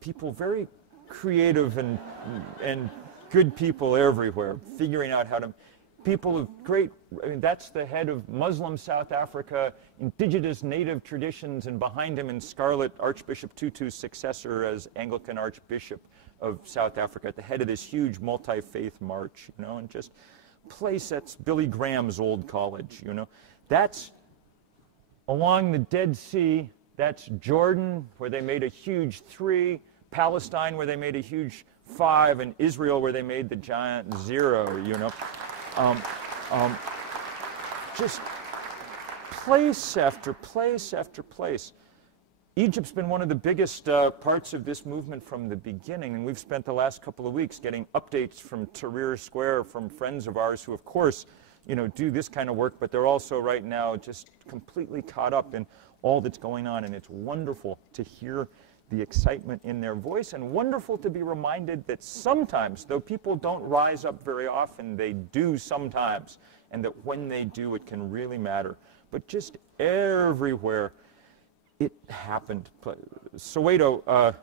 people, very creative and good people everywhere, figuring out how to, people of great, I mean, that's the head of Muslim South Africa, indigenous native traditions, and behind him in scarlet, Archbishop Tutu's successor as Anglican Archbishop of South Africa, at the head of this huge multi-faith march, you know, and just place, that's Billy Graham's old college, you know. That's along the Dead Sea, that's Jordan, where they made a huge 3, Palestine, where they made a huge 5, and Israel, where they made the giant 0, you know. Just place after place after place. Egypt's been one of the biggest parts of this movement from the beginning, and we've spent the last couple of weeks getting updates from Tahrir Square from friends of ours who, of course, you know, do this kind of work, but they're also right now just completely caught up in all that's going on, and it's wonderful to hear the excitement in their voice, and wonderful to be reminded that sometimes, though people don't rise up very often, they do sometimes, and that when they do, it can really matter. But just everywhere, it happened. Soweto,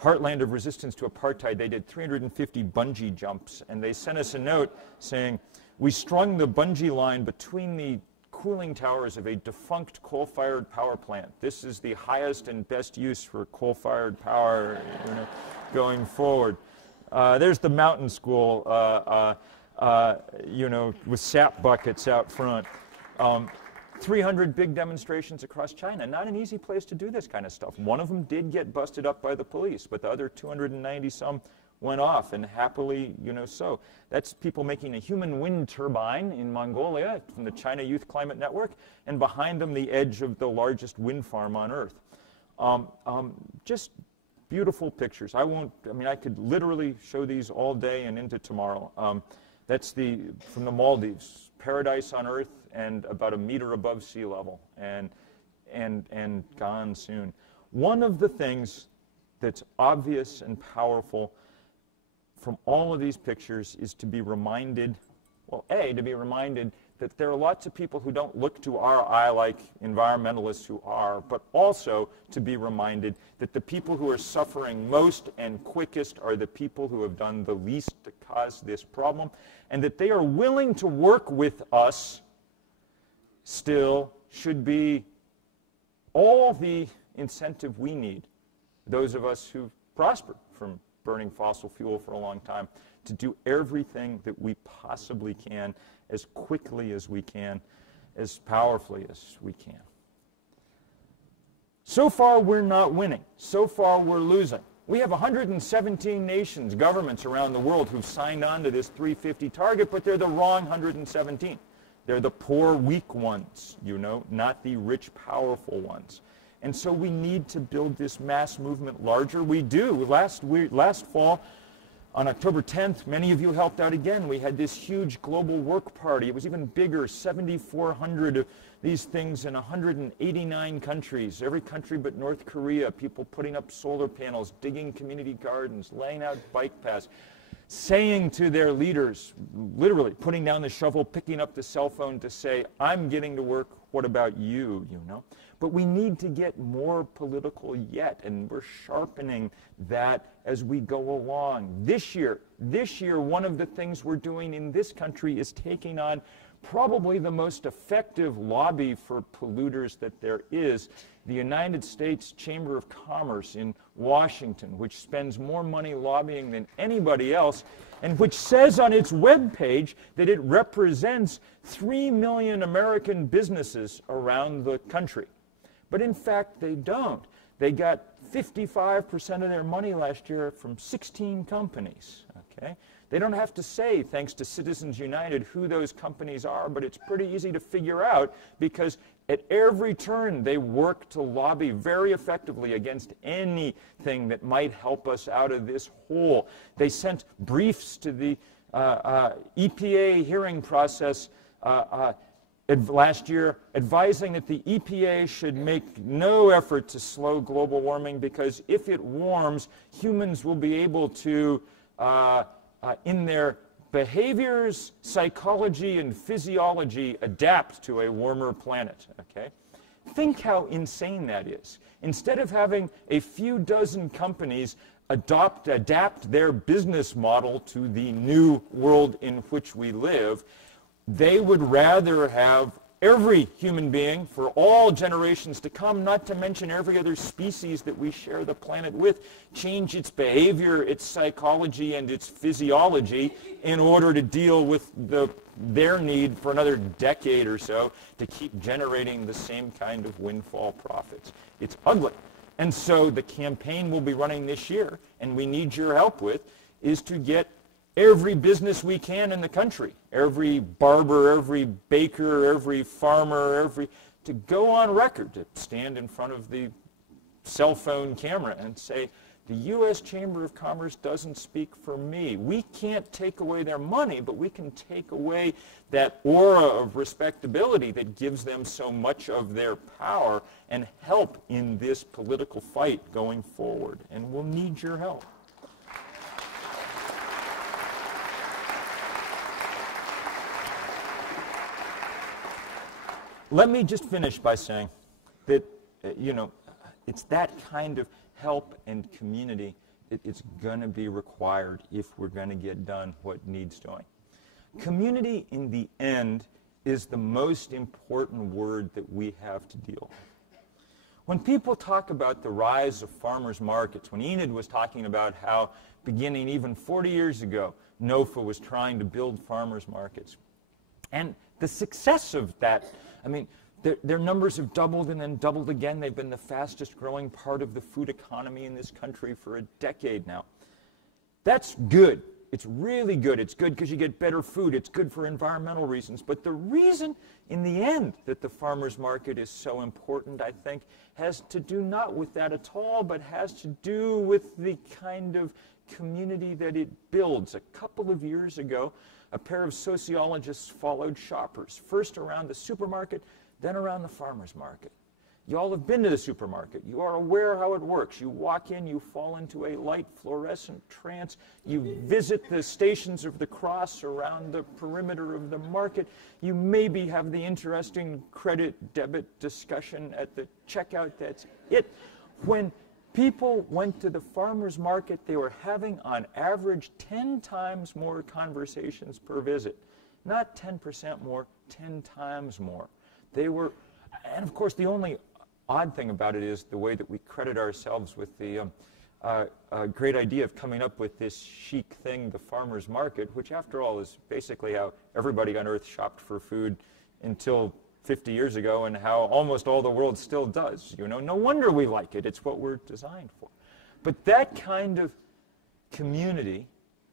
heartland of resistance to apartheid, they did 350 bungee jumps, and they sent us a note saying, we strung the bungee line between the cooling towers of a defunct coal-fired power plant. This is the highest and best use for coal-fired power, you know, going forward. There's the mountain school, you know, with sap buckets out front. 300 big demonstrations across China. Not an easy place to do this kind of stuff. One of them did get busted up by the police, but the other 290-some went off, and happily, you know, so. That's people making a human wind turbine in Mongolia from the China Youth Climate Network, and behind them the edge of the largest wind farm on Earth. Just beautiful pictures. I mean, I could literally show these all day and into tomorrow. That's from the Maldives, paradise on Earth and about 1 meter above sea level, and gone soon. One of the things that's obvious and powerful from all of these pictures is to be reminded, well, to be reminded that there are lots of people who don't look to our eye like environmentalists who are, but also to be reminded that the people who are suffering most and quickest are the people who have done the least to cause this problem, and that they are willing to work with us still should be all the incentive we need, those of us who've prospered from burning fossil fuel for a long time, to do everything that we possibly can, as quickly as we can, as powerfully as we can. So far, we're not winning. So far, we're losing. We have 117 nations, governments around the world who've signed on to this 350 target, but they're the wrong 117. They're the poor, weak ones, you know, not the rich, powerful ones. And so we need to build this mass movement larger. We do. Last fall, on October 10th, many of you helped out again. We had this huge global work party. It was even bigger, 7,400 of these things in 189 countries, every country but North Korea, people putting up solar panels, digging community gardens, laying out bike paths, saying to their leaders, literally putting down the shovel, picking up the cell phone to say, I'm getting to work, what about you, you know? But we need to get more political yet, and we're sharpening that as we go along. This year, one of the things we're doing in this country is taking on probably the most effective lobby for polluters that there is, the United States Chamber of Commerce in Washington, which spends more money lobbying than anybody else, and which says on its webpage that it represents 3 million American businesses around the country. But in fact, they don't. They got 55% of their money last year from 16 companies, okay? They don't have to say, thanks to Citizens United, who those companies are, but it's pretty easy to figure out because at every turn they work to lobby very effectively against anything that might help us out of this hole. They sent briefs to the EPA hearing process last year advising that the EPA should make no effort to slow global warming because if it warms, humans will be able to in their behaviors, psychology, and physiology, adapt to a warmer planet, okay? Think how insane that is. Instead of having a few dozen companies adapt their business model to the new world in which we live, they would rather have every human being for all generations to come, not to mention every other species that we share the planet with, change its behavior, its psychology, and its physiology in order to deal with their need for another decade or so to keep generating the same kind of windfall profits. It's ugly. And so the campaign we'll be running this year, and we need your help with, is to get every business we can in the country, every barber, every baker, every farmer, to go on record, to stand in front of the cell phone camera and say, the U.S. Chamber of Commerce doesn't speak for me. We can't take away their money, but we can take away that aura of respectability that gives them so much of their power and help in this political fight going forward. And we'll need your help. Let me just finish by saying that, it's that kind of help and community that it's going to be required if we're going to get done what needs doing. Community, in the end, is the most important word that we have to deal with. When people talk about the rise of farmers markets, when Enid was talking about how, beginning even 40 years ago, NOFA was trying to build farmers markets, and the success of that, their numbers have doubled and then doubled again. They've been the fastest growing part of the food economy in this country for a decade now. That's good. It's really good. It's good because you get better food. It's good for environmental reasons. But the reason, in the end, that the farmers market is so important, I think, has to do not with that at all, but has to do with the kind of community that it builds. A couple of years ago, a pair of sociologists followed shoppers, first around the supermarket, then around the farmer's market. You all have been to the supermarket. You are aware how it works. You walk in, you fall into a light fluorescent trance. You visit the stations of the cross around the perimeter of the market. You maybe have the interesting credit-debit discussion at the checkout. That's it. When people went to the farmer's market, they were having, on average, 10 times more conversations per visit. Not 10% more, 10 times more. They were, and of course, the only odd thing about it is the way that we credit ourselves with the great idea of coming up with this chic thing, the farmer's market, which, after all, is basically how everybody on Earth shopped for food until 50 years ago, and how almost all the world still does. No wonder we like it. It's what we're designed for. But that kind of community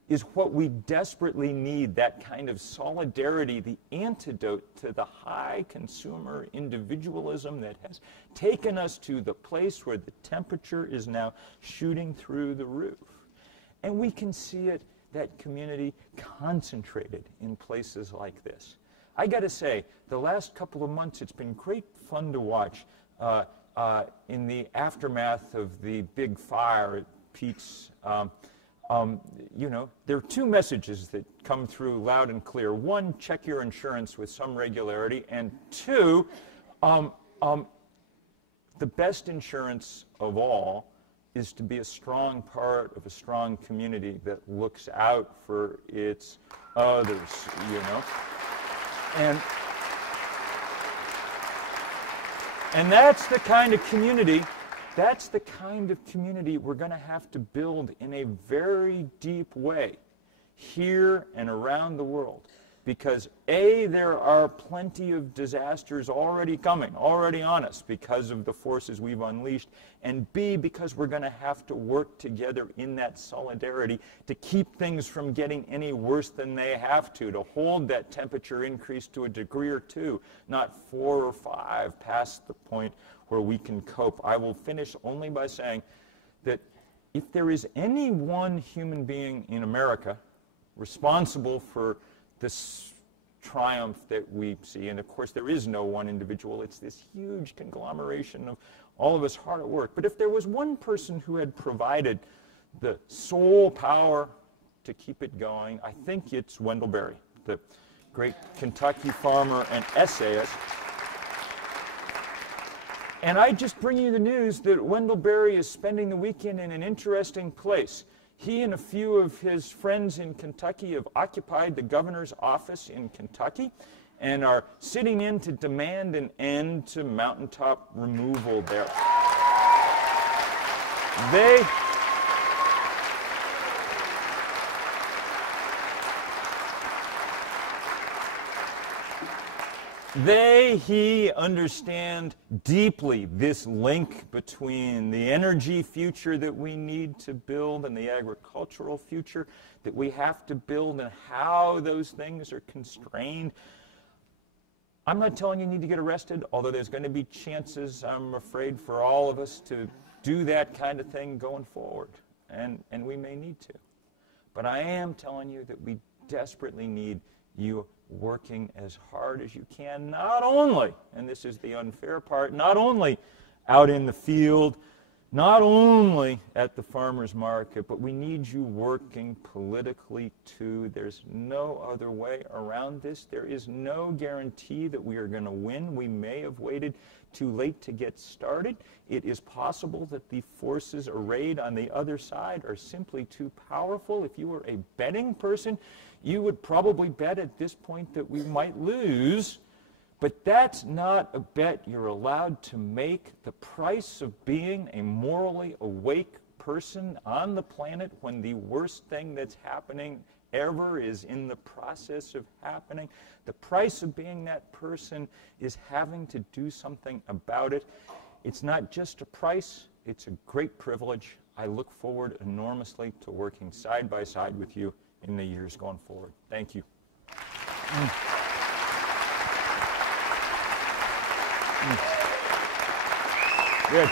is what we desperately need, that kind of solidarity, the antidote to the high consumer individualism that has taken us to the place where the temperature is now shooting through the roof. And we can see it, that community, concentrated in places like this. I got to say, the last couple of months, it's been great fun to watch in the aftermath of the big fire at Pete's. There are two messages that come through loud and clear. One, check your insurance with some regularity. And two, the best insurance of all is to be a strong part of a strong community that looks out for its others, And that's the kind of community we're going to have to build in a very deep way here and around the world. Because A, there are plenty of disasters already coming, already on us because of the forces we've unleashed, and B, because we're going to have to work together in that solidarity to keep things from getting any worse than they have to hold that temperature increase to a degree or two, not 4 or 5 past the point where we can cope. I will finish only by saying that if there is any one human being in America responsible for this triumph that we see, and of course there is no one individual, it's this huge conglomeration of all of us hard at work. But if there was one person who had provided the sole power to keep it going, I think it's Wendell Berry, the great Kentucky farmer and essayist. And I just bring you the news that Wendell Berry is spending the weekend in an interesting place. He and a few of his friends in Kentucky have occupied the governor's office in Kentucky and are sitting in to demand an end to mountaintop removal there. He understand deeply this link between the energy future that we need to build and the agricultural future that we have to build and how those things are constrained. I'm not telling you need to get arrested, although there's going to be chances, I'm afraid, for all of us to do that kind of thing going forward, and we may need to. But I am telling you that we desperately need you working as hard as you can, not only, and this is the unfair part, not only out in the field, not only at the farmer's market, but we need you working politically too. There's no other way around this. There is no guarantee that we are going to win. We may have waited too late to get started. It is possible that the forces arrayed on the other side are simply too powerful. If you were a betting person, you would probably bet at this point that we might lose. But that's not a bet you're allowed to make. The price of being a morally awake person on the planet when the worst thing that's happening ever is in the process of happening, the price of being that person is having to do something about it. It's not just a price, it's a great privilege. I look forward enormously to working side by side with you in the years going forward. Thank you. Good.